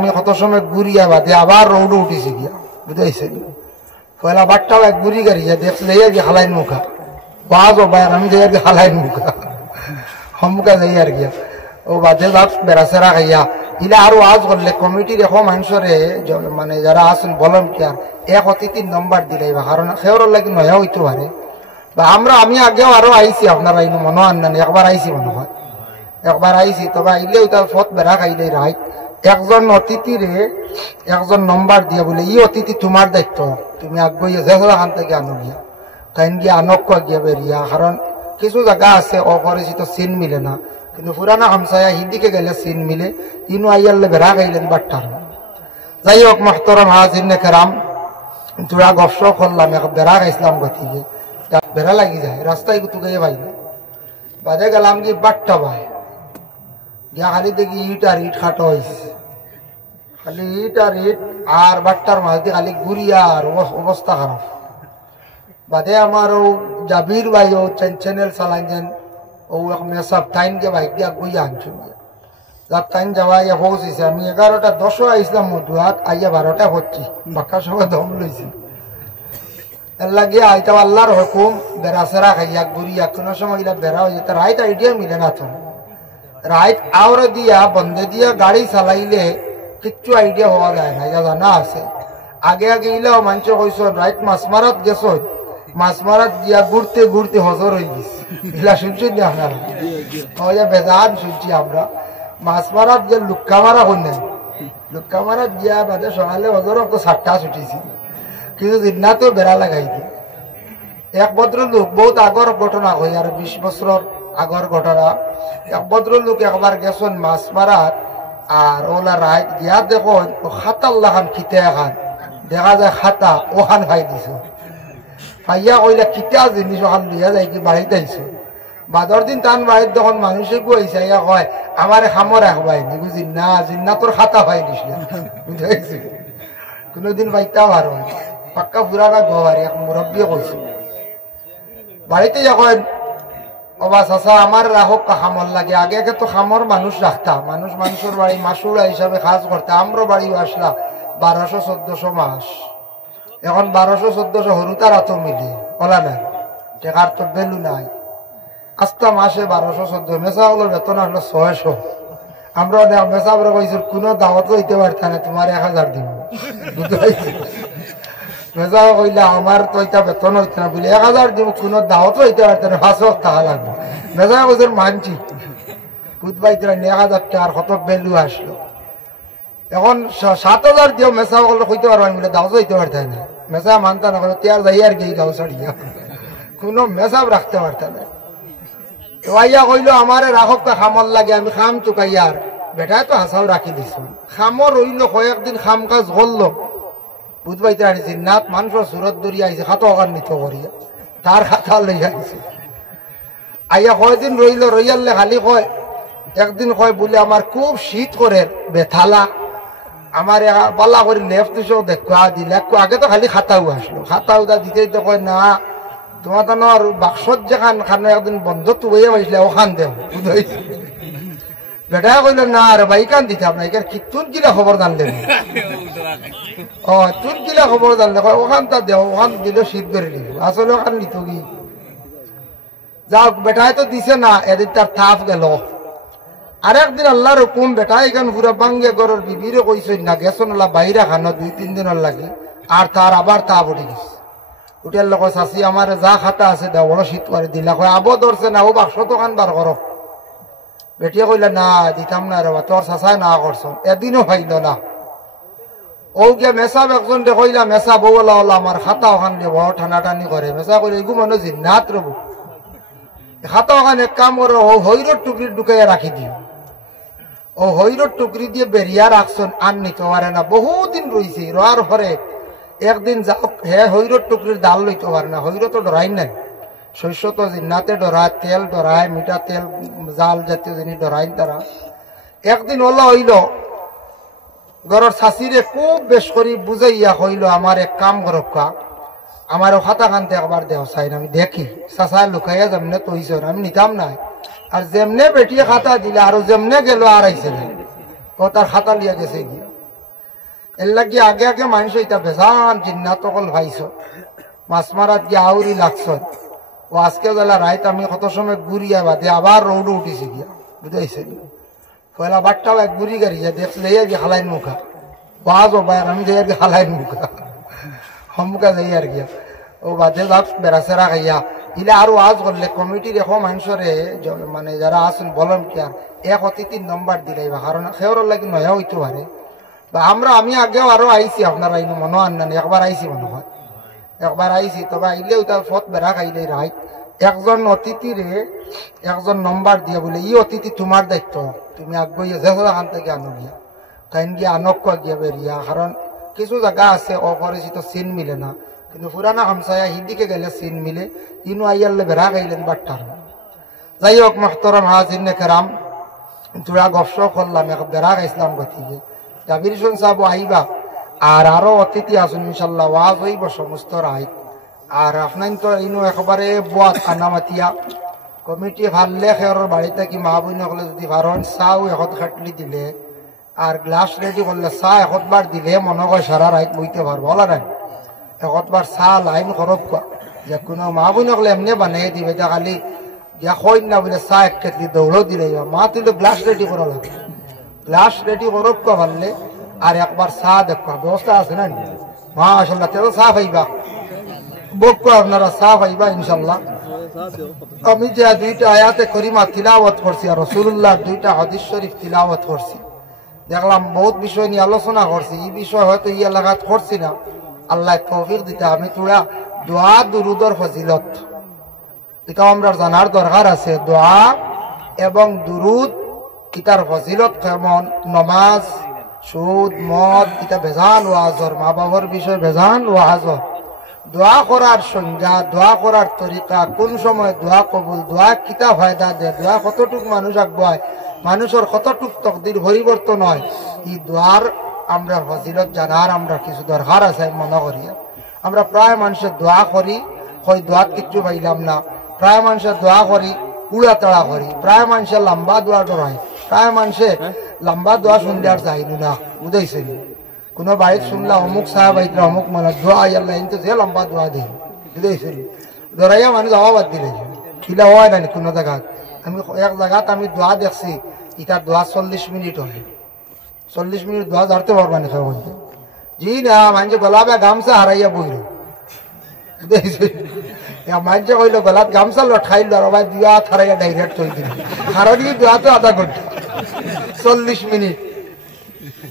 আমি কত সময় ঘুরিয়া বাদে আবার রৌডে উঠেছি গিয়া বুঝাইছেন পয়লা বাট্টাও এক ঘুরি গাড়িয়া দেখলে কি হালাই মুখা বাজ ও বাইর আমি যাই আর কি হালাই মুখা হমুকা যাই আর গিয়া ও বাদে যাক বেড়াচেরা খাইয়া ইলা আরো আজ করলে কমিটির এখন মানুষরে মানে যারা আছেন ভলান্টিয়ার এক অতিথি নম্বর দিলে কারণ সেওর লাগে নয়া হইতে পারে বা আমি আগেও আরো আইছি আপনারা এই মনে আন একবার আইছি মনে হয় একবার আইছি তবে আইলেও তার ফত বেড়া খাইলে রাইট একজন অতিথিরে একজন নম্বর দিয়ে বলে এই অতিথি তোমার দায়িত্ব তুমি আগ্রহী যেখান থেকে আনো গিয়া তাই গিয়ে আনক্য গিয়া বেরিয়া কারণ কিছু জায়গা আছে অপরিচিত সিন মিলে না কিন্তু পুরানা হামসায়া হিদিকে গেলে সিন মিলে ইনু আইয়ালে বেড়া গাইলেন বাট্টার যাই হোক মহতরম হাজির কেরাম তোরা গপসপ করলাম এক বেড়া গাইছিলাম গতিকে বেড়া লাগি যায় রাস্তায় গুতু গাইয়ে ভাই বাদে গেলাম কি বাট্টা ভাই গিয়া খালি দেখি ইট আর ইট খাটো হয়েছে খালি ইট আর ইট আর বাট্টার মাঝে খালি গুড়িয়া আর অবস্থা খারাপ বাদে আমার ও জাবির ভাই ও চ্যানেল চালাইছেন ও এক মেসাব টাইমকে বাইক দিয়া গুইয়া আনছো যার টাইম যাওয়া ইয়া পৌঁছেছে আমি 11টা 10 আইসলাম মধুয়াত আইয়া 12টা হচ্ছি বাক্কার সময় দম লইছি এর লাগে আইতা আল্লাহর হুকুম বেড়াচেরা খাইয়া গুড়িয়া কোনো সময় ইলা বেড়া হয়ে যেত রাইত আইডিয়া মিলে না তো রাইত আওরে দিয়া বন্ধে দিয়া গাড়ি চালাইলে কিচ্ছু আইডিয়া হওয়া যায় না এটা জানা আছে আগে আগে ইলাও মানুষ কইস রাইত মাছ মারাত গেছ মাছ মারাত গিয়া ঘুরতে ঘুরতে হজর হয়ে গেছে ইলা শুনছেন না আপনারা বেজান শুনছি আমরা মাছ মারাত গিয়ে লুক্কা মারা করলেন লুক্কা মারাত গিয়া বাদে সকালে হজর তো 7টা ছুটিছি কিন্তু দিনা তো বেড়া লাগাইছে এক ভদ্রলোক বহুত আগর ঘটনা হয় আর 20 বছর আগর ঘটনা এক ভদ্রলোক একবার গেছেন মাছ মারাত আর ওলা রাইত গিয়া দেখো খাতার লাখান খিতে খান দেখা যায় খাতা ওখান খাই দিছ খাইয়া কইলা খিতা জিনিস ওখান লইয়া যাই কি বাড়িতে আইছো বাদর দিন টান বাড়িত যখন মানুষে গুয়াইছে ইয়া কয় আমার খামর রাখবাই নিগু জিন্না তোর খাতা পাই দিছিল বুঝাইছি কোনোদিন পাইতাও আর পাক্কা পুরানা ঘর এক মুরব্বী কইছো বাড়িতে যখন অবা চাচা আমার রাখক খামর লাগে আগে আগে তো খামর মানুষ রাখতাম মানুষের বাড়ি মাসুরা হিসাবে কাজ করতে আমরা বাড়ি আসলা 1200-1400 মাস এখন 1200-1400 হরুতার এত মিলে বলা নাই টেকার তো বেলু নাই আস্তা মাসে 1200-1400 মেসা হলো বেতন আসলো 600 আমরা মেসা আমরা কইছি কোনো দাওয়াতও হইতে পারতাম না তোমার 1000 দিব মেজা কইলা আমার তো এটা বেতন হইতে না বলে 1000 দিব কোনো দাওয়াতও হইতে পারতাম না 500 টাকা লাগবে মেজা কইছে মানছি খুদ বাইতরা 1000 টাকার কত ভ্যালু আসলো এখন 7000 দিও মেসা কইতে পারবো আমি বলে দাওয়াতও হইতে পারতাম না মেসা মানতা না তিয়ার যাই আর কি গাও ছাড়িয়া কোনো মেসাব রাখতে পারতাম না ওয়াইয়া কইলো আমারে রাখক খামর লাগে আমি খাম চুকাইয়ার বেটায় তো হাসাও রাখি দিছ খামর রইল কয়েকদিন খাম কাজ করলো বুঝবাইতে আনিছি নাথ মানুষের সুরত দরিয়া আইছে খাতো অকার নিত করিয়া তার খাতা লইয়া আইছে আইয়া কয়দিন রইল রইয়ালে খালি কয় একদিন কয় বলে আমার খুব শীত করে বেথালা আমার পাল্লা করে লেফট দিছো দেখা দিলে আগে তো খালি খাতাও আসলো খাতাও দিতেই তো কয় না তোমার তো আর বাক্সত যেখান খানে একদিন বন্ধ তো বইয়া পাইছিলে ওখান দেও বুঝাইছি বেটা কইল না আর ভাই কান দিতে আপনার এখানে কি তোর কিলা খবর জানলেন তোর কিলা খবর জানলে ওখানটা দেও ওখান দিলে শীত করে দিব আসলে ওখান নিত কি যাও বেটায় তো দিছে না এদিন তার থাপ গেল আরেকদিন আল্লাহর হুকুম বেটা এখান পুরা বাঙ্গে গরের বিবিরে কইছেন না গেছন আল্লাহ বাইরে খানো 2-3 দিনের লাগে আর তার আবার তাপ উঠে গেছে উঠের লোক চাষি আমার যা খাতা আছে দেও বড় শীত করে দিলা কয় আবো ধরছে না ও বাক্স তো খান বার করো বেটিয়ে কইলা না দিতাম না রে তোর চাচাই না করছো এদিনও পাইল না ও গিয়া মেসাব একজন কইলা মেসা বউলা ওলা আমার খাতা ওখান দিয়ে বড় টানাটানি করে মেসা কইলে এগু মানুষ জিন্নাত রবু খাতা ওখানে এক কাম করো ও হৈরর টুকরি ঢুকাইয়া রাখি দিও ও হৈরর টুকরি দিয়ে বেরিয়া রাখছেন আর নিতে পারে না বহুদিন রয়েছে রোয়ার পরে একদিন যাও হে হৈরর টুকরির ডাল লইতে পারে না হৈর তো ডরাই নাই শস্য তো জিন্নাতে ডরায় তেল ডরায় মিঠা তেল জাল জাতীয় জিনিস ডরাই তারা একদিন ওলা হইল ঘরের শাশিরে খুব বেশ করি বুঝাইয়া হইল আমার এক কাম করক্কা আমার খাতা খানতে একবার দেহ চাই আমি দেখি চাচায় লুকাইয়া যেমনে তৈছ আমি নিতাম নাই আর যেমনে বেটিয়ে খাতা দিলে আর যেমনে গেল আর আইসে নাই ও তার খাতা লিয়া গেছে গিয়া এর লাগি আগে আগে মানুষ এটা বেজান জিন্নাত অকল ভাইছ মাছ মারাত গিয়ে আউরি লাগছ ও আজকে বেলা রাইত আমি কত সময় ঘুরিয়া বাদে আবার রৌডে উঠিছি গিয়া বুঝাইছেন পয়লা বাট্টাও এক ঘুরি গাড়িয়া দেখলে যে হালাই মুখা বাজ ও বাইর আমি যাই হালাই মুখা হমুকা যাই আর গিয়া ও বাদে যাক বেড়াচেরা খাইয়া ইলে আরো আজ করলে কমিটির এখন মানুষরে মানে যারা আছেন বলম কি আর এক অতিথির নম্বর দিলাইবা কারণ সেওর লাগি নয়া হইতে পারে বা আমি আগেও আরো আইছি আপনারা ইনো মনে আন একবার আইছি মনে হয় একবার আইছি তবে আইলেও তার ফত বেড়া খাইলে রাইট একজন অতিথিরে একজন নম্বর দিয়ে বলে ই অতিথি তোমার দায়িত্ব তুমি আগ্রহী যেখান থেকে আনো গিয়া তাইন গিয়া আনক গিয়া বেরিয়া কারণ কিছু জায়গা আছে অপরিচিত চিন মিলে না কিন্তু পুরানা হামসায়া হিদিকে গেলে চিন মিলে ইনো আইয়ালে বেড়া খাইলেন বাট্টার যাই হোক মহতরম হাজির কেরাম তোরা গপসপ করলাম এক বেড়া খাইছিলাম গতিকে জাবির হোসেন সাহেব আইবা আর আরো অতিথি আসুন ইনশাল্লাহ ওয়াজ হইব সমস্ত রাইত আর আপনার তো ইনো একবারে বুয়াত কানামাতিয়া কমিটি ভাললে খেয়ার বাড়িতে কি মা বই নকলে যদি ভারণ চাও এখন খাটলি দিলে আর গ্লাস রেডি করলে চা একবার দিলে মনে হয় সারা রাইত বইতে পারবো বলা নাই একবার চা লাইন খরব কোয়া যে কোনো মা বই নকলে এমনি বানিয়ে দিবে এটা খালি গিয়া কই না বলে চা এক কেটলি দৌড়ও দিলে মা তুই গ্লাস রেডি করা লাগে গ্লাস রেডি করব কোয়া পারলে আর একবার চা দেখবা ব্যবস্থা আছে না মাশাআল্লাহ তেও চা পাইবা বকো আপনারা চা পাইবা ইনশাআল্লাহ আমি যে দুইটা আয়াতে করিমা তিলাওয়াত করছি আর রাসূলুল্লাহ দুইটা হাদিস শরীফ তিলাওয়াত করছি দেখলাম বহুত বিষয় নিয়ে আলোচনা করছি এই বিষয় হয়তো এই এলাকাত করছি না আল্লাহ তৌফিক দিতে আমি তোরা দোয়া দুরুদর ফজিলত এটা আমরা জানার দরকার আছে দোয়া এবং দুরুদ ইতার ফজিলত কেমন নমাজ সুদ মদ এটা বেজান ওয়াজর মা বাবার বিষয় বেজান ওয়াজর দোয়া করার সংজ্ঞা দোয়া করার তরিকা কোন সময় দোয়া কবুল দোয়া কিতা ফায়দা দেয় দোয়া কতটুক মানুষ আগুয়ায় মানুষের কতটুক তকদির পরিবর্তন হয় এই দোয়ার আমরা ফজিলত জানার আমরা কিছু দরকার আছে মনে করি আমরা প্রায় মানুষের দোয়া করি হয় দোয়াত কিচ্ছু পাইলাম না প্রায় মানুষের দোয়া করি উড়া তাড়া করি প্রায় মানুষের লম্বা দোয়া ডরাই প্রায় মানুষে লম্বা দোয়া শুনলে আর যাইনি না বুঝাইছে কোনো বাড়িতে শুনলাম অমুক সাহেব আইতরা অমুক মানে দোয়া আল্লাহ কিন্তু যে লম্বা দোয়া দিন বুঝাইছে ডরাইয়া মানুষ আওয়াজ দিলে কিলা হয় না কোনো জায়গাত আমি এক জায়গাত আমি দোয়া দেখছি ইটার দোয়া 40 মিনিট হয় 40 মিনিট দোয়া ধরতে পারবা না খাওয়া জি না মানুষ গোলাপে গামছা হারাইয়া বইল বুঝাইছে মানুষে কইল গলাত গামছা লঠাইল আর ভাই দুয়া হারাইয়া ডাইরেক্ট থই দিল কারণ এই দোয়া তো আধা ঘন্টা 40 মিনিট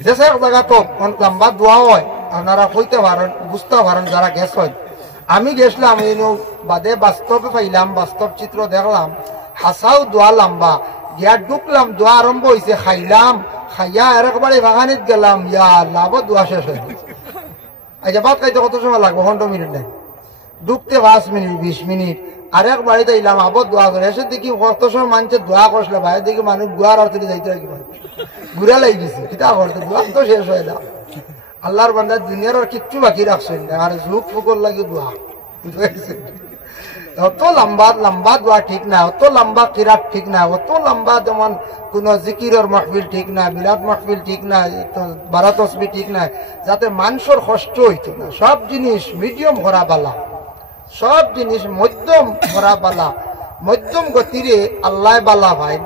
যেসে এক জায়গা তো লম্বা দোয়া হয় আপনারা কইতে পারেন বুঝতে পারেন যারা গেছ হয় আমি গেছিলাম এই বাদে বাস্তবে পাইলাম বাস্তব চিত্র দেখলাম হাসাও দোয়া লম্বা গিয়া ঢুকলাম দোয়া আরম্ভ হয়েছে খাইলাম খাইয়া একবারে বাগানিত গেলাম ইয়া লাভ দোয়া শেষ হয়ে গেছে আচ্ছা ভাত খাইতে কত সময় লাগবে 15 মিনিট নেই ঢুকতে 5 মিনিট 20 মিনিট আরেক বাড়িতে এলাম আবার দোয়া করে এসে দেখি কত সময় মানুষের দোয়া করছিল বাইরে দেখি মানুষ দোয়ার অর্থে যাইতে রাখি ঘুরা লাগি গেছি কিতা করতে দোয়া তো শেষ হয়ে না আল্লাহর বান্দা দুনিয়ার আর কিচ্ছু বাকি রাখছেন না আর ঝুঁক ফুকর লাগে দোয়া অত লম্বা লম্বা দোয়া ঠিক না অত লম্বা কিরাত ঠিক না অত লম্বা যেমন কোন জিকিরের মাহফিল ঠিক না মিলাদ মাহফিল ঠিক না বারাত তসবিহ ঠিক না যাতে মানুষের কষ্ট হইতো না সব জিনিস মিডিয়াম করা বালা সব জিনিস মধ্যম করা বালা মধ্যম গতিরে আল্লাহ বালা ভাই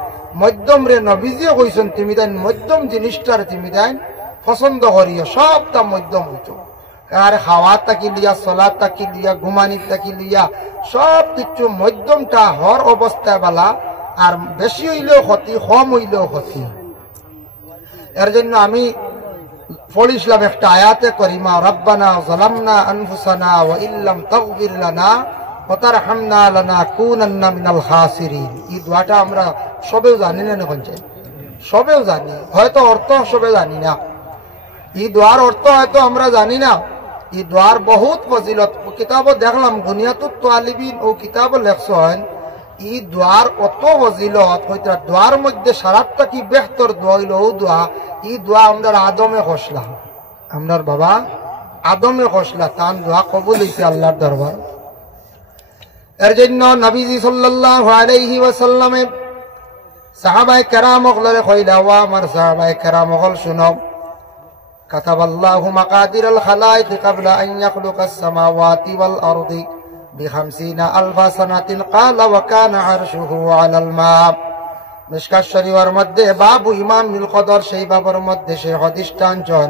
মধ্যম রে নবীজিও কইছেন তুমি তাই মধ্যম জিনিসটার তুমি তাই পছন্দ করিও সবটা মধ্যম হইতো আর খাওয়া তাকি লিয়া চলার তাকি লিয়া ঘুমানির তাকি লিয়া সব কিছু মধ্যমটা হর অবস্থায় বালা আর বেশি হইলেও ক্ষতি কম হইলেও ক্ষতি এর জন্য আমি পড়িছিলাম একটা আয়াতে করিমা রব্বানা যালামনা আনফুসানা ওয়া ইল্লাম তাগফির লানা ওয়া তারহামনা লানাকুনান্না মিনাল খাসিরিন এই দোয়াটা আমরা সবেও জানি না এখন চাই সবেও জানি হয়তো অর্থ সবে জানি না এই দোয়ার অর্থ হয়তো আমরা জানি না এই দোয়ার বহুত ফজিলত কিতাবও দেখলাম বুনিয়াতুত তালিবিন ও কিতাব লেখছেন এই দোয়ার অত ফজিলত হইতা দোয়ার মধ্যে সারাটা কি বেহতর দোয়া হইল ও দোয়া এই দোয়া আমরা আদমে খসলা আমরার বাবা আদমে খসলা তান দোয়া কবুল হইছে আল্লাহর দরবার এর জন্য নবীজি সাল্লাল্লাহু আলাইহি ওয়াসাল্লামে সাহাবায়ে কেরাম ওগলরে কইলা ওয়া আমার সাহাবায়ে কেরাম ওগল শুনো কাতাবাল্লাহু মাকাদিরাল খালাইক ক্বাবলা আন ইয়াখলুকাস সামাওয়াতি ওয়াল আরদি ব50 আলফা সানাতিন ক্বালা ওয়া কানা আরশুহু আলাল মা। মিশকাত শরীফের মধ্যে বাবু ইমামুল কদর, সেই বাবার মধ্যে সেই হাদিসটা আনছেন।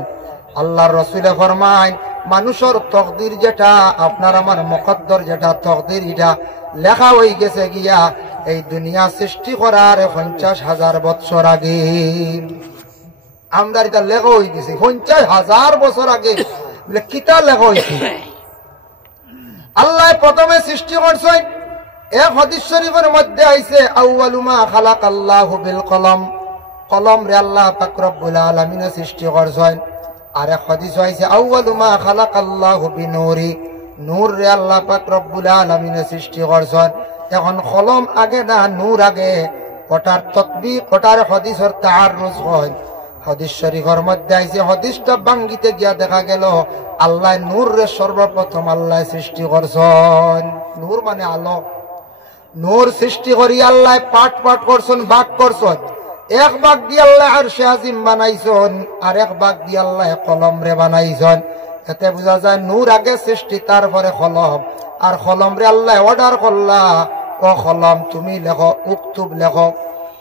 আল্লাহর রাসূলে ফরমায় মানুষের তকদির যেটা, আপনার আমার মুকদ্দর যেটা তকদির, এটা লেখা হয়ে গেছে গিয়া এই দুনিয়া সৃষ্টি করার 50,000 বছর আগে। আমরা এটা লেখা হয়ে গেছে 50,000 বছর আগে। কিতা লেখা হয়েছে? আল্লাহ প্রথমে সৃষ্টি করছেন। এক হাদিস শরীফের মধ্যে আইছে আউয়ালু মা খালাকাল্লাহু বিল কলম, কলম রে আল্লাহ পাক রব্বুল আলামিন সৃষ্টি করছেন। আর এক হাদিস আইছে আউয়ালু মা খালাকাল্লাহু বিনূরি, নূর রে আল্লাহ পাক রব্বুল আলামিন সৃষ্টি করছেন। এখন কলম আগে না নূর আগে? ওটার তাতবিক, ওটার হাদিসের তাআররুজ হয়। হাদিস শরীফের মধ্যে আইছে হাদিসটা ভাঙ্গিতে গিয়া দেখা গেল আল্লাহ নূর রে সর্বপ্রথম আল্লাহ সৃষ্টি করছেন। নূর মানে আলো। নূর সৃষ্টি করি আল্লাহ পাট পাট করছেন, ভাগ করছেন। এক ভাগ দিয়ে আল্লাহ আরশে আজিম বানাইছেন, আর এক ভাগ দিয়ে আল্লাহ কলম রে বানাইছেন। এতে বোঝা যায় নূর আগে সৃষ্টি, তারপরে কলম। আর কলম রে আল্লাহ অর্ডার করলা, ও কলম তুমি লেখো, উক্তুব লেখো।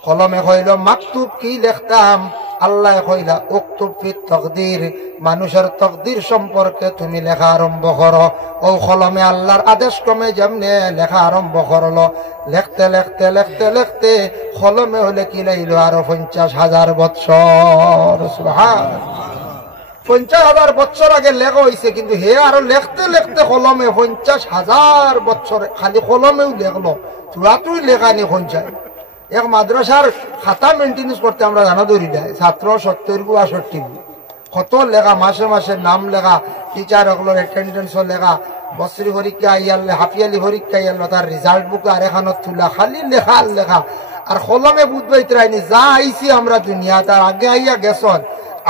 কলমে কইল মাকতুব, কি লিখতাম? আল্লাহ কইলা উক্তুব ফি তাকদীর, মানুষের তকদির সম্পর্কে তুমি লেখা আরম্ভ করো। ও কলমে আল্লাহর আদেশ ক্রমে যেমনে লেখা আরম্ভ করলো, লিখতে লিখতে লিখতে লিখতে কলমে হলে কি লাইল আরো 50,000 বছর। সুবহানাল্লাহ, 50,000 বছর আগে লেখা হয়েছে, কিন্তু হে আরো লিখতে লিখতে কলমে 50,000 বছর খালি কলমেও লেখলো, চূড়াতুই লেখা নি 50। এক মাদ্রাসার খাতা মেনটেন্স করতে আমরা জানা ধরি দেয় ছাত্র 70-62 কত লেখা, মাসে মাসে নাম লেখা, টিচার ওগুলোর অ্যাটেন্ডেন্স লেখা, বছরি পরীক্ষা আইয়ালে, হাফিয়ালি পরীক্ষা আইয়াল, তার রেজাল্ট বুক আর এখানে তুলা, খালি লেখা আর লেখা। আর কলমে বুঝবাই রাইনি যা আইছি আমরা দুনিয়া, তার আগে আইয়া গেছন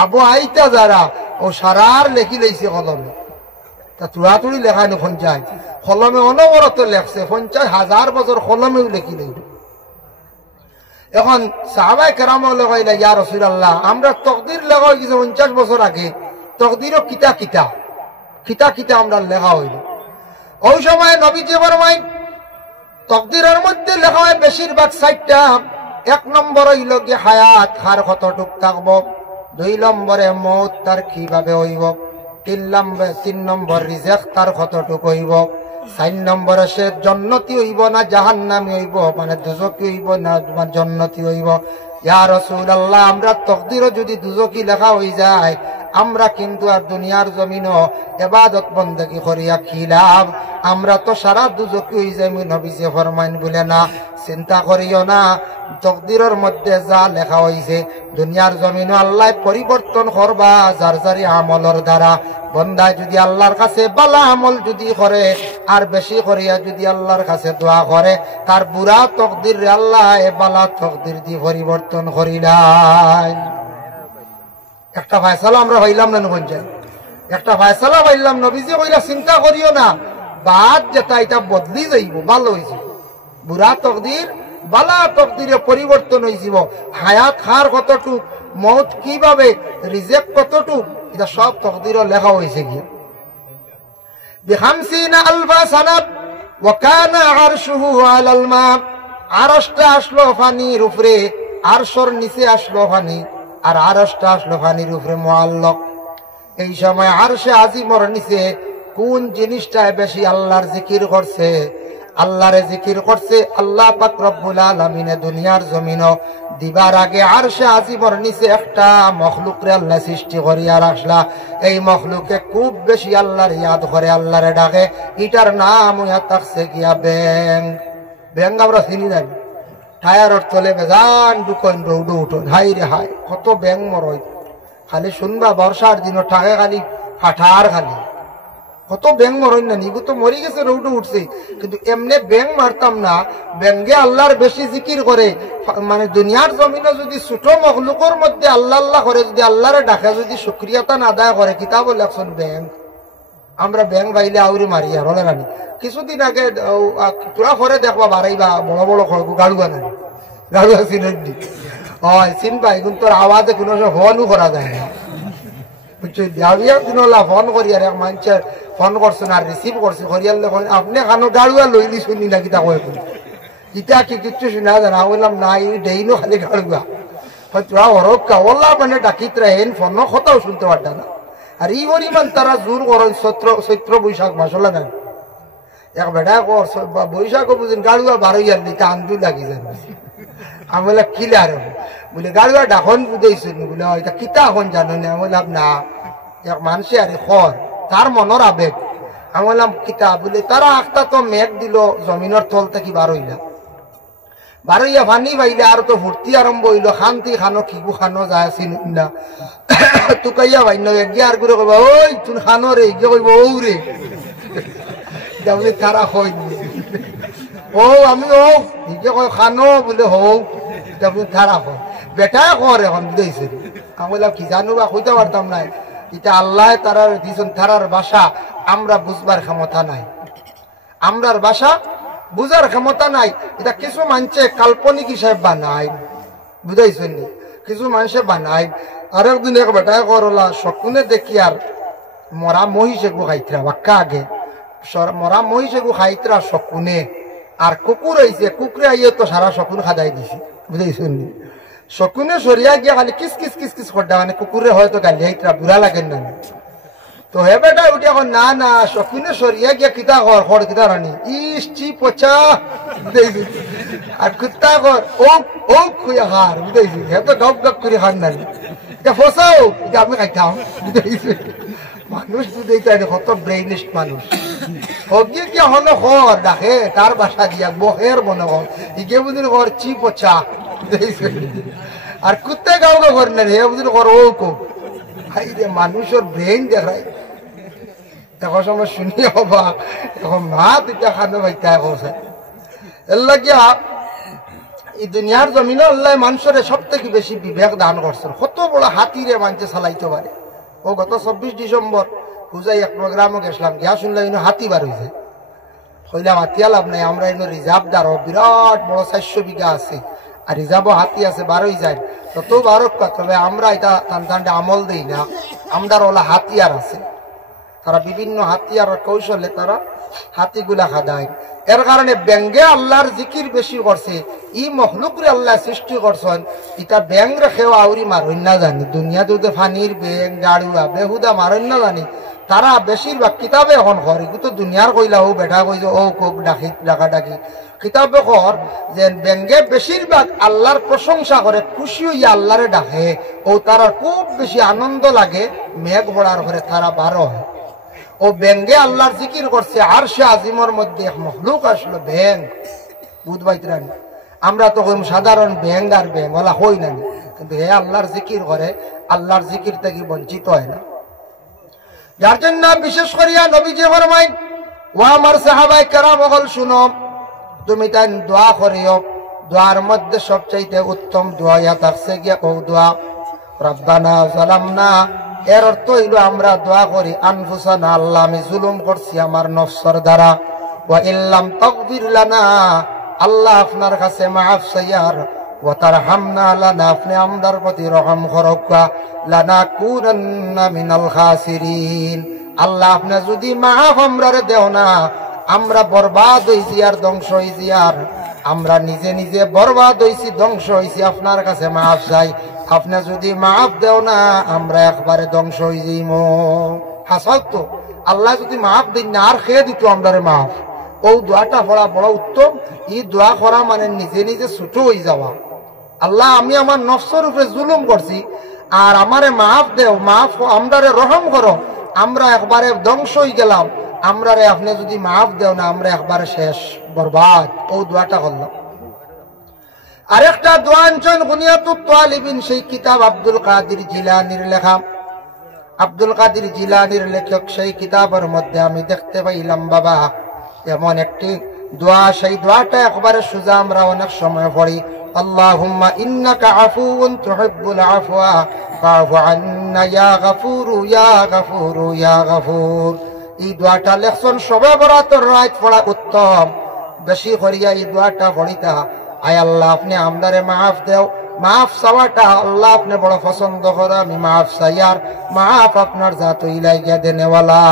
আবু আইতা যারা ও সারার লেখি লাইছে কলমে। তা তুড়াতুড়ি লেখা নি 50, কলমে অনবরত লেখছে 50,000 বছর কলমেও লেখি লাইল। এখন সাহাবায়ে কেরাম কইলা ইয়া রাসূলুল্লাহ, আমরা তাকদীর লেখা হয়ে গেছে 50 বছর আগে, তাকদীরও কিতা কিতা কিতা কিতা আমরা লেখা হইল। ওই সময় নবীজি ফরমায় তাকদীরের মধ্যে লেখা হয় বেশিরভাগ 4টা। 1 নম্বর হইল কি হায়াত, হার কতটুক থাকবো। 2 নম্বরে মৌত, তার কিভাবে হইব। 3 নম্বর রিজেক, তার কতটুক হইব। 4 নম্বরে সে জান্নাতি হইব না জাহান্নামী হইব, মানে দুজকি হইব না জান্নাতি হইব। ইয়া রাসূলুল্লাহ, আমরা তাকদীরও যদি দুজকি লেখা হই যায়, আমরা কিন্তু আর দুনিয়ার জমিনও ইবাদত বندگی করিয়া খিলাম, আমরা তো সারা দুজকি হই যাই। নবীজি ফরমাইন বলে না, চিন্তা করিও না, তাকদীরের মধ্যে যা লেখা হইছে দুনিয়ার জমিনও আল্লাহ পরিবর্তন করবা যার যার আমলের দ্বারা। বন্দায় যদি আল্লাহর কাছে ভালো আমল যদি করে, আর বেশি করিয়া যদি আল্লাহর কাছে দোয়া করে, তার বুড়া তাকদীর আল্লাহ ভালো তাকদীর দিয়ে পরিবর্তন করিলাই। একটা ফয়সালা আমরা হইলাম না নবীজি, একটা ফয়সালা হইলাম। নবীজি কইলা চিন্তা করিও না, বাদ যেটা এটা বদলি যাইব, ভালো হইছে। বুড়া তাকদীর ভালো তাকদীরে পরিবর্তন হইছিব। হায়াত হার কতটুক, মৌত কিভাবে, রিজেক কতটুক, এটা সব তাকদীরে লেখা হইছে কি। ব50 আলফা সানাত ওয়া কানা আরশুহু আলাল মা, আরশটা আসলো পানির উপরে, আরশের নিচে আসলো পানি, আর আরশটা আসলো পানির উপরে মুআল্লাক। এই সময় আরশে আজিমর নিচে কোন জিনিসটা বেশি আল্লাহর জিকির করছে, আল্লাহরে জিকির করছে। আল্লাহ পাক রব্বুল আলামিন দুনিয়ার জমিনও দিবার আগে আরশে আজিমর নিচে একটা মখলুকরে আল্লাহ সৃষ্টি করিয়া রাখলা। এই মখলুকে খুব বেশি আল্লাহর ইয়াদ করে, আল্লাহরে ডাকে। এটার নাম হইয়া থাকছে গিয়া ব্যাং। ব্যাং আমরা চিনি না, টায়ারের তলে বেজান ঢুকন রৌডো উঠোন, হাই রে হাই কত ব্যাং মরই। খালি শুনবা বর্ষার দিন ঠাকে খালি ফাটার, খালি কত ব্যাং মরই না। নিগু তো মরি গেছে, রৌডো উঠছে, কিন্তু এমনি ব্যাং মারতাম না। ব্যাঙ্গে আল্লাহর বেশি জিকির করে, মানে দুনিয়ার জমিনে যদি ছোট মখলুকর মধ্যে আল্লাহ আল্লাহ করে, যদি আল্লাহরে ডাকে, যদি শুকরিয়াতা আদায় করে, কিতাব লেখছেন ব্যাং। আমরা ব্যাং বাইলে আউরি মারি আর হলে রানি। কিছুদিন আগে তোরা করে দেখবা বাড়াইবা বড় বড় গাড়ুয়া নাই, গাড়ুয়া চিনি হয় চিনবাই, কিন্তু তোর আওয়াজে কোনো হনও করা যায় না। বুঝছো দেওয়া দিন ফোন করি আর এক মানুষের ফোন করছেন আর রিসিভ করছে করিয়ার আপনি খানো গাড়ুয়া লইলি শুনি নাকি তা কয়ে ইটা কি কিচ্ছু শোনা জানা বললাম না এই ডেইনো খালি গাড়ুয়া হয়তো হরক্কা ওলা মানে ডাকিত রাহেন ফোন কথাও শুনতে পারতা না আর এই পরিমাণ তারা জোর করেন চৈত্র বৈশাখ মাসলা না এক বেটা কর বৈশাখও বুঝেন গাড়ুয়া বারোইয়ার দিতে আন্দু লাগি যান আমি বললাম কিলা আর বলে গাড়ুয়া ডাখন বুঝেছেন বলে এটা কিতা এখন জানো না আমি বললাম না এক মানুষে আরে খর তার মনের আবেগ আমি বললাম কিতা বলে তারা একটা তো মেঘ দিল জমিনের তল থেকে বারোইলা বারোইয়া পানি পাইলে আর তো ভর্তি আরম্ভ হইল শান্তি খানো কিবু খানো যায় আছিল না তুকাইয়া ভাই নয় আর করে কইবা ওই তুই খানো রে গিয়ে কইব ও রে তারা হয়নি ও আমি ও নিজে কয় খানো বলে হোক তারা হয় বেটা কর এখন বুঝেছে আমি বললাম কি জানো বা কইতে পারতাম না এটা আল্লাহ তারা দিয়েছেন তারার ভাষা আমরা বুঝবার ক্ষমতা নাই আমরার ভাষা বুঝার ক্ষমতা নাই এটা কিছু মানুষে কাল্পনিক হিসাবে বানায় বুঝাইছেন কিছু মানুষে বানায় আর একদিন এক বেটায় করলা শকুনে দেখি আর মরা মহিষে গু খাইতরা বাক্কা আগে মরা মহিষে গু খাইতরা শকুনে আর কুকুর হয়েছে কুকুরে আইয়ে তো সারা শকুন খাদাই দিছে বুঝাইছেন শকুনে সরিয়া গিয়া খালি কিস কিস কিস কিস করডা মানে কুকুরে হয়তো গালি হাইতরা বুড়া লাগেন না তো হে বেটা উঠে এখন না না শকুনে সরিয়া গিয়া কিতা কর খড় কিতা রানি ইস চি পচা আর কুত্তা কর ও খুয়া হার বুঝাইছি হে তো গপ গপ করে খান না এটা ফসাও এটা আমি খাইতাম বুঝাইছি মানুষ বুঝাইতে কত ব্রেইনিস্ট মানুষ হগিয়ে কি হলো খর ডাকে তার বাসা দিয়া বহের মনে কর ইকে বুঝিল কর চি পচা বুঝাইছি আর কুত্তায় গাও গা কর না রে বুঝিল কর ও কো ভাই রে মানুষের ব্রেইন দেখায় এখন সময় শুনি হবা এখন মা তেতিয়া খানো ভাইতা কছে এর লাগিয়া এই দুনিয়ার জমিনে আল্লাহ মানুষের সব থেকে বেশি বিবেক দান করছেন কত বড় হাতিরে মানুষে চালাইতে পারে ও গত 24 ডিসেম্বর পূজায় এক প্রোগ্রামও গেছিলাম গিয়া শুনলাম ইনো হাতি বার হয়েছে হইলাম হাতি লাভ নাই আমরা ইনো রিজার্ভ দাঁড়ো বিরাট বড় 400 বিঘা আছে আর রিজার্ভও হাতি আছে বারোই যায় তত বারক তবে আমরা এটা টানটানটা আমল দিই না আমরার ওলা হাতিয়ার আছে তারা বিভিন্ন হাতিয়ার কৌশলে তারা হাতিগুলা খাদায় এর কারণে ব্যাঙ্গে আল্লাহর জিকির বেশি করছে ই মখলুকরে আল্লাহ সৃষ্টি করছেন এটা ব্যাং রেখেও আউরি মারণ না জানি দুনিয়া দুধে ফানির ব্যাং গাড়ুয়া বেহুদা মারণ না জানি তারা বেশিরভাগ কিতাবে এখন করে কিন্তু দুনিয়ার কইলা ও বেটা কইছে ও কোক ডাকি ডাকা ডাকি কিতাবে কর যে ব্যাঙ্গে বেশিরভাগ আল্লাহর প্রশংসা করে খুশি হইয়া আল্লাহরে ডাকে ও তারা খুব বেশি আনন্দ লাগে মেঘ পড়ার ঘরে তারা বারো হয় ও ব্যাঙ্গে আল্লাহর জিকির করছে আরশে আজিমের মধ্যে এক মখলুক আসলো ব্যাং বুধবাইতরান আমরা তো কইম সাধারণ ব্যাং আর ব্যাং ওলা হই না কিন্তু হে আল্লাহর জিকির করে আল্লাহর জিকির থেকে বঞ্চিত হয় না যার জন্য বিশেষ করিয়া নবীজি ফরমাইন ও আমার সাহাবায়ে কেরাম হল শুনো তুমি তাই দোয়া করিও দোয়ার মধ্যে সবচাইতে উত্তম দোয়া ইয়া থাকছে গিয়া ও দোয়া রব্বানা যালামনা এর অর্থ হইল আমরা দোয়া করি আনফুসানা আল্লাহ আমি জুলুম করছি আমার নফসের দ্বারা ওয়া ইল্লাম তাগফির লানা আল্লাহ আপনার কাছে মাফ চাইয়ার ওয়া তারহামনা লানা আপনি আমদার প্রতি রহম করুকা লানাকুনান্না মিনাল খাসিরিন আল্লাহ আপনি যদি মাফ আমরারে দেও না আমরা বরবাদ হইছি আর ধ্বংস হইছি আর আমরা নিজে নিজে বরবাদ হইছি ধ্বংস হইছি আপনার কাছে মাফ চাই আপনি যদি মাফ দেও না আমরা একবারে ধ্বংস হয়ে যাইম হাসাল তো আল্লাহ যদি মাফ দিন না আর খেয়ে দিত আমরা মাফ ও দোয়াটা পড়া বড় উত্তম এই দোয়া করা মানে নিজে নিজে ছোট হয়ে যাওয়া আল্লাহ আমি আমার নফসের উপরে জুলুম করছি আর আমারে মাফ দেও মাফ আমরারে রহম করো আমরা একবারে ধ্বংস হয়ে গেলাম আমরারে আপনি যদি মাফ দেও না আমরা একবারে শেষ বরবাদ ও দোয়াটা করলাম আরেকটা দোয়া আনছেন গুনিয়াতুত তালিবিন সেই কিতাব আব্দুল কাদের জিলানীর লেখা আব্দুল কাদের জিলানীর লেখক সেই কিতাবের মধ্যে আমি দেখতে পাইলাম বাবা এমন একটি দোয়া সেই দোয়াটা একবারে সোজা আমরা অনেক সময় পড়ি আল্লাহুম্মা ইন্নাকা আফুউন তুহিব্বুল আফওয়া ফাআফু আন্না ইয়া গফুরু ইয়া গফুরু ইয়া গফুর এই দোয়াটা লেখছেন সবে বরাতের রাত পড়া উত্তম বেশি করিয়া এই দোয়াটা পড়িতা আয় আল্লাহ আপনি আমদারে মাফ দেও মাফ চাওয়াটা আল্লাহ আপনি বড় পছন্দ করে। আমি মাফ চাই আর মাফ আপনার জাত ইলাই গিয়া দেনেওয়ালা।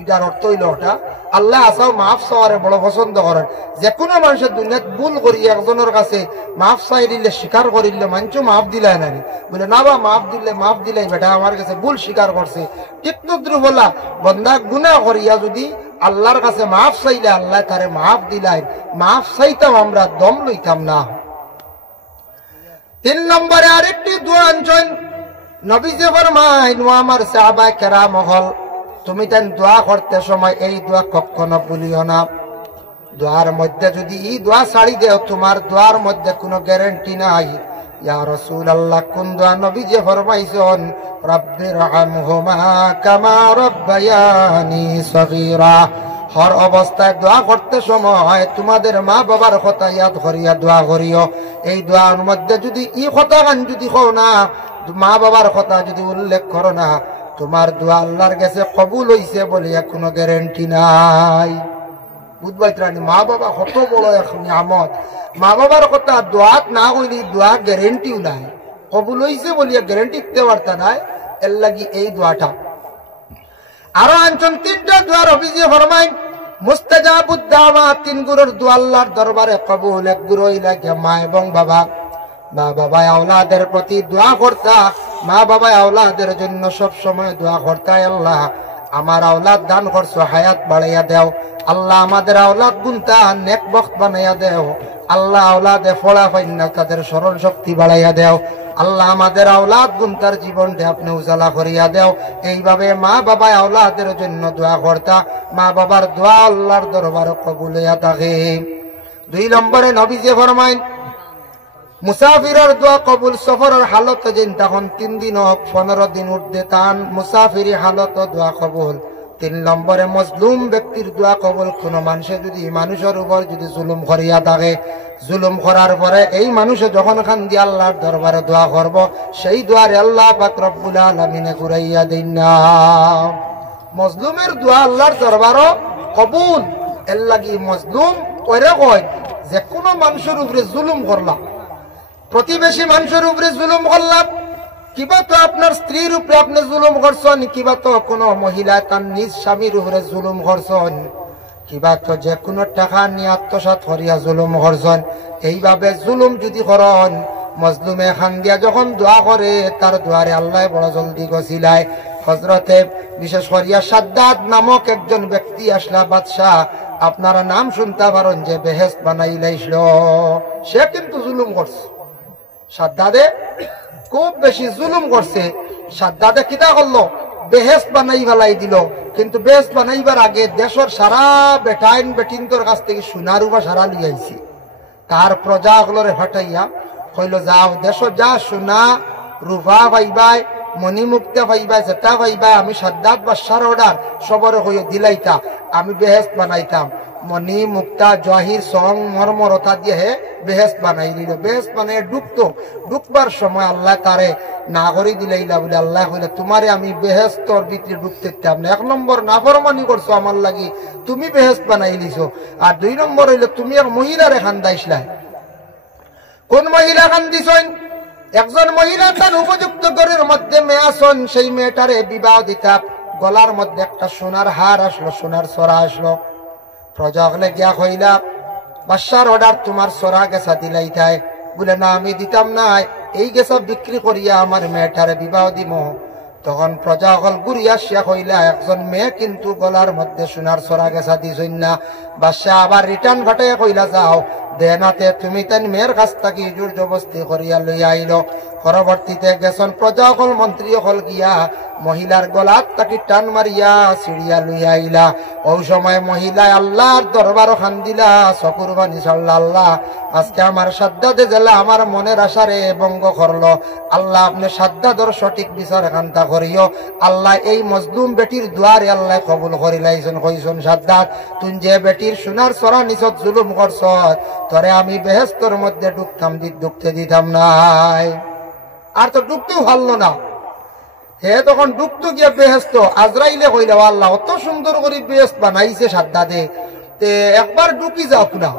এটার অর্থ হইল ওটা আল্লাহ আসাও মাফ চাওয়ারে বড় পছন্দ করেন। যে কোনো মানুষের দুনিয়াত ভুল করি একজনের কাছে মাফ চাই দিলে স্বীকার করিলে মানুষ মাফ দিলাই না বলে না বা মাফ দিলাই বেটা আমার কাছে ভুল স্বীকার করছে। ঠিক তদ্রুপ বলা বন্দা গুনাহ করিয়া যদি আল্লাহর কাছে মাফ চাইলে আল্লাহ তারে মাফ দিলাই। মাফ চাইতাম আমরা দম লইতাম না। 3 নম্বরে আরেকটি দোয়া আনছেন নবীজি ফরমায় ও আমার সাহাবা কেরাম হল তুমি তেন দোয়া করতে সময় এই দোয়া কখনো ভুলিও না। দোয়ার মধ্যে যদি এই দোয়া ছাড়ি দেও তোমার দোয়ার মধ্যে কোনো গ্যারান্টি নাই। ইয়া রাসূলুল্লাহ কোন দোয়া নবীজি ফরমাইছেন রব্বির রহমহুমা কামা রব্বায়ানি সগীরা। হর অবস্থায় দোয়া করতে সময় তোমাদের মা বাবার কথা ইয়াদ করিয়া দোয়া করিও। এই দোয়ার মধ্যে যদি এই কথা গান যদি কও না মা বাবার কথা যদি উল্লেখ করো না তোমার দোয়া আল্লাহর কাছে কবুল হইছে বলিয়া কোনো গ্যারান্টি নাই। বুঝবাইত্রানি মা বাবা কত বড় এক নিয়ামত। মা বাবার কথা দোয়াত না হইলে দোয়া গ্যারান্টিও নাই। কবুল হইছে বলিয়া গ্যারান্টি দিতে পারতা নাই। এর লাগি এই দোয়াটা আরো আনছেন 3টা দোয়া নবীজি ফরমায় মুস্তাজাবুদ দাওয়াত। 3 গুরুর দোয়া আল্লাহর দরবারে কবুল। এক গুরু লাগে মা এবং বাবা। মা বাবা আওলাদের প্রতি দোয়া করতা। মা বাবা আওলাদের জন্য সব সময় দোয়া করতা আল্লাহ আমার আওলাদ দান করছো হায়াত বাড়াইয়া দেও। আল্লাহ আমাদের আওলাদ গুনতা নেক বখত বানাইয়া দেও। আল্লাহ আওলাদে ফলা পাইনা তাদের স্মরণ শক্তি বাড়াইয়া দেও। আল্লাহ আমাদের আওলাদ গুনতার জীবনটা আপনি উজালা করিয়া দেও। এইভাবে মা বাবা আওলাদের জন্য দোয়া করতা। মা বাবার দোয়া আল্লাহর দরবারে কবুল হইয়া থাকে। 2 নম্বরে নবীজি ফরমায় মুসাফিরের দোয়া কবুল। সফরের হালত যেন তখন 3 দিন হোক 15 দিন উঠতে তান মুসাফিরি হালত দোয়া কবুল। 3 নম্বরে মজলুম ব্যক্তির দোয়া কবুল। কোন মানুষে যদি মানুষের উপর যদি জুলুম করিয়া থাকে জুলুম করার পরে এই মানুষে যখন কান্দি আল্লাহর দরবারে দোয়া করব সেই দোয়ারে আল্লাহ পাক রব্বুল আলামিনে ঘুরাইয়া দেন না। মজলুমের দোয়া আল্লাহর দরবারও কবুল। এর লাগি মজলুম ওরে কয় যে কোনো মানুষের উপরে জুলুম করলাম, প্রতিবেশী মানুষের উপরে জুলুম করলাম, কিবা তো আপনার স্ত্রীর উপরে আপনি জুলুম করছেন, কিবা তো কোনো মহিলা তার নিজ স্বামীর উপরে জুলুম করছেন, কিবা তো যে কোনো টাকা নিয়ে আত্মসাৎ করিয়া জুলুম করছেন। এইভাবে জুলুম যদি করেন মজলুমে খান দিয়া যখন দোয়া করে তার দোয়ারে আল্লাহ বড় জলদি গছিলায়। হযরতে বিশেষ করিয়া সাদ্দাদ নামক একজন ব্যক্তি আসলা বাদশাহ আপনারা নাম শুনতে পারেন যে বেহেশত বানাইলাইছিল। সে কিন্তু জুলুম করছে। সাদ্দাদে খুব বেশি জুলুম করছে। সাদ্দাদে কিতা করলো বেহেশত বানাই ফেলাই দিল। কিন্তু বেহেশত বানাইবার আগে দেশের সারা বেটাইন বেটিনদের কাছ থেকে সোনা রূপা সারা লিয়ে আইছে। তার প্রজাগুলোরে ফাটাইয়া কইল যাও দেশ যা সোনা রূপা পাইবাই মণিমুক্তা পাইবাই যেটা পাইবাই আমি সাদ্দাদ বাদশার অর্ডার সবরে হইয়া দিলাইতা আমি বেহেশত বানাইতাম। মণি মুক্তা জহির সং মরমরতা দিয়ে হে বেহেশত বানাই দিল। বেহেশত বানাই ঢুকবার সময় আল্লাহ তারে না করে দিলাইলা বলে আল্লাহ কইলা তোমারে আমি বেহেশতর ভিতরে ঢুকতে দিতাম না। 1 নম্বর নাফরমানি করছো আমার লাগি তুমি বেহেশত বানাই লিছো। আর 2 নম্বর হইলো তুমি এক মহিলারে খান্দাইছলা। কোন মহিলা খান্দিছেন? একজন মহিলা তার উপযুক্ত ঘরের মধ্যে মেয়ে আসন, সেই মেয়েটারে বিবাহ দিতাম। গলার মধ্যে একটা সোনার হার আসলো, সোনার সরা আসলো। প্রজা হলে গিয়া কইলা বাদশার অর্ডার তোমার সরা গেছা দিলাইতাই। বলে না আমি দিতাম না, এই গেছা বিক্রি করিয়া আমার মেয়েটারে বিবাহ দিব। তখন প্রজা হল ঘুরিয়া সে কইলা একজন মেয়ে কিন্তু গলার মধ্যে সোনার সরা গেছা দিছই না। বাদশাহ আবার রিটার্ন ঘটাইয়া কইলা যাও দেনাতে তুমি তাই মেয়ের কাছ থেকে জোর জবস্তি করিয়া লইয়া আইল। পরবর্তীতে গেছেন প্রজা হল মন্ত্রী হল গিয়া মহিলার গলাত তাকে টান মারিয়া সিঁড়িয়া লইয়া আইলা। ওই সময় মহিলায় আল্লাহর দরবার খান দিলা চকুর বানি ছাড়লা আল্লাহ আজকে আমার সাদ্দাদে জেলা আমার মনের আশারে ভঙ্গ করলো। আল্লাহ আপনি সাদ্দাদর সঠিক বিচার এখানটা করিও। আল্লাহ এই মজলুম বেটির দুয়ারে আল্লাহ কবুল করিলাইছেন। কইছেন সাদ্দাদ তুই যে বেটির সোনার সরা নিছত জুলুম করছ তরে আমি বেহেশতর মধ্যে ঢুকতে দিতাম নাই। আর তো ঢুকতেও ভালো না। হে তখন ঢুকতো গিয়া বেহেশত আজরাইলে কইলা আল্লাহ অত সুন্দর করে বেহেশত বানাইছে সাদ্দাদে তে একবার ঢুকি যাও না।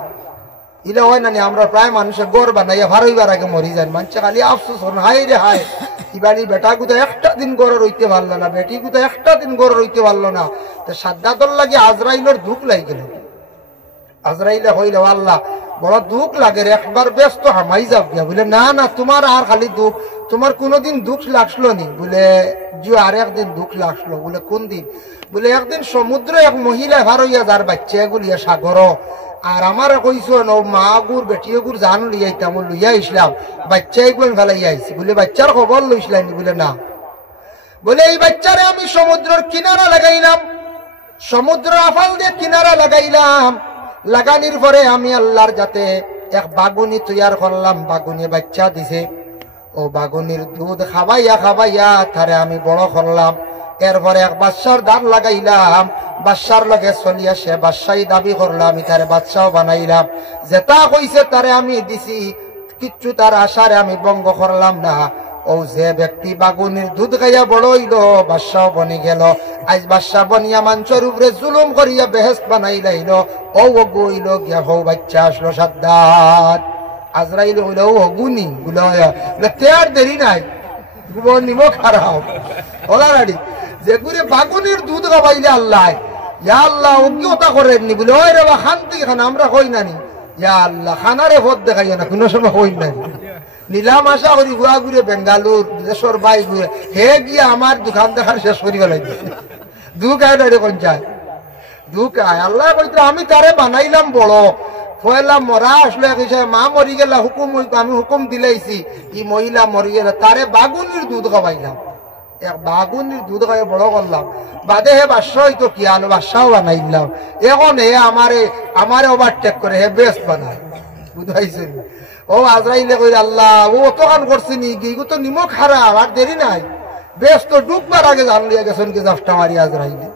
ইলে হয় না আমরা প্রায় মানুষের গড় বানাইয়া ভারইবার আগে মরি যান মানুষে খালি আফসোস হন হাই রে হাই ইবাড়ি বেটা গুতো একটা দিন গড় রইতে পারলো না বেটি গুতো একটা দিন গড় রইতে পারলো না তো সাদ্দাতর লাগে আজরাইলের দুঃখ লাগে গেল আজরাইলে হইল আল্লাহ বড় দুঃখ লাগে রে একবার ব্যস্ত হামাই যাব গিয়া বলে না না তোমার আর খালি দুঃখ তোমার কোনোদিন দুঃখ লাগলো নি বলে জি আর একদিন দুঃখ লাগলো বলে কোন দিন বলে একদিন সমুদ্রে এক মহিলা ভার হইয়া যার বাচ্চা গুলিয়া সাগর আর আমার কইস মা গুর বেটিয়ে গুর জান লইয়াইতাম লইয়া ইসলাম বাচ্চা এগুলো ফেলাইয়া আইছি বলে বাচ্চার খবর লইছিলাম বলে না বলে এই বাচ্চারে আমি সমুদ্রের কিনারা লাগাইলাম সমুদ্র আফাল দিয়ে কিনারা লাগাইলাম লাগানির পরে আমি আল্লাহর যাতে এক বাগুনি তৈয়ার করলাম বাগুনি বাচ্চা দিছে ও বাগুনির দুধ খাবাইয়া খাবাইয়া তারে আমি বড় করলাম এরপরে এক বাচ্চার দাঁত লাগাইলাম বাচ্চার লগে চলিয়া সে বাচ্চাই দাবি করলাম আমি তারে বাচ্চাও বানাইলাম যেটা কইছে তারে আমি দিছি কিচ্ছু তার আশারে আমি ভঙ্গ করলাম না ও যে ব্যক্তি বাগুনির দুধ খাইয়া বড় হইল বাদশাহ বনি গেল আজ বাদশাহ বনিয়া মানুষের উপরে জুলুম করিয়া বেহেস্ত বানাই লাইল ও গইল গিয়া হো বাচ্চা আসলো সাদ্দাত আজরাইল হইল ও গুনি বলে তেয়ার দেরি নাই নিমক খারাপ ওলা রাডি যে গুরে বাগুনির দুধ খাবাইলে আল্লাহ ইয়া আল্লাহ অজ্ঞতা করেননি বলে ওই রে বা শান্তি খানা আমরা হই নানি ইয়া আল্লাহ খানারে ভোট দেখাইয়া না কোনো সময় হই নানি নিলাম আশা করি গুয়া ঘুরে বেঙ্গালুর দেশের বাই ঘুরে হে গিয়ে আমার দোকান দেখার শেষ করি গেল দুঃখ আয় ডাইরে পঞ্চায়েত দুঃখ আয় আল্লাহ কইতো আমি তারে বানাইলাম বড় পয়লা মরা আসলে মা মরি গেলা হুকুম আমি হুকুম দিলাইছি ই মহিলা মরি গেল তারে বাগুনির দুধ খাওয়াইলাম এক বাগুনির দুধ খাইয়ে বড় করলাম বাদে হে বাদশাহ হইতো কি আলো বাদশাহ বানাইলাম এখন হে আমারে ওভারটেক করে হে বেস্ট বানায় বুঝাইছে ও আজরাইলে কইল আল্লাহ ও অত কান করছে নি গিয়ে তো নিমক হারাম আর দেরি নাই বেশ তো ডুববার আগে জানলিয়া গেছেন কি জাফটা মারি আজরাইলে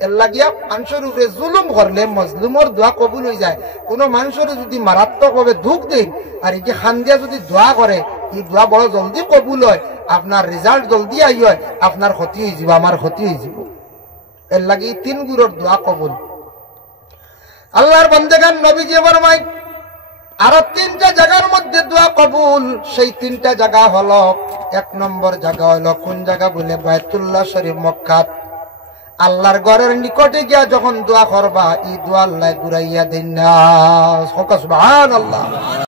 এর লাগিয়া মানুষের উপরে জুলুম করলে মজলুমর দোয়া কবুল হয়ে যায় কোন মানুষের যদি মারাত্মক ভাবে দুঃখ দেয় আর এই যে খান দিয়া যদি দোয়া করে এই দোয়া বড় জলদি কবুল হয় আপনার রেজাল্ট জলদি আই হয় আপনার ক্ষতি হয়ে যাব আমার ক্ষতি হয়ে যাব এর লাগি তিন গুরুর দোয়া কবুল আল্লাহর বান্দাগান নবীজি ফরমায় আরো তিনটা জায়গার মধ্যে দোয়া কবুল সেই তিনটা জায়গা হলো এক নম্বর জায়গা হলো কোন জায়গা বলে বাইতুল্লাহ শরীফ মক্কাত আল্লাহর ঘরের নিকটে গিয়া যখন দোয়া করবা এই দোয়া আল্লাহ ঘুরাইয়া দেন না সুবহানাল্লাহ।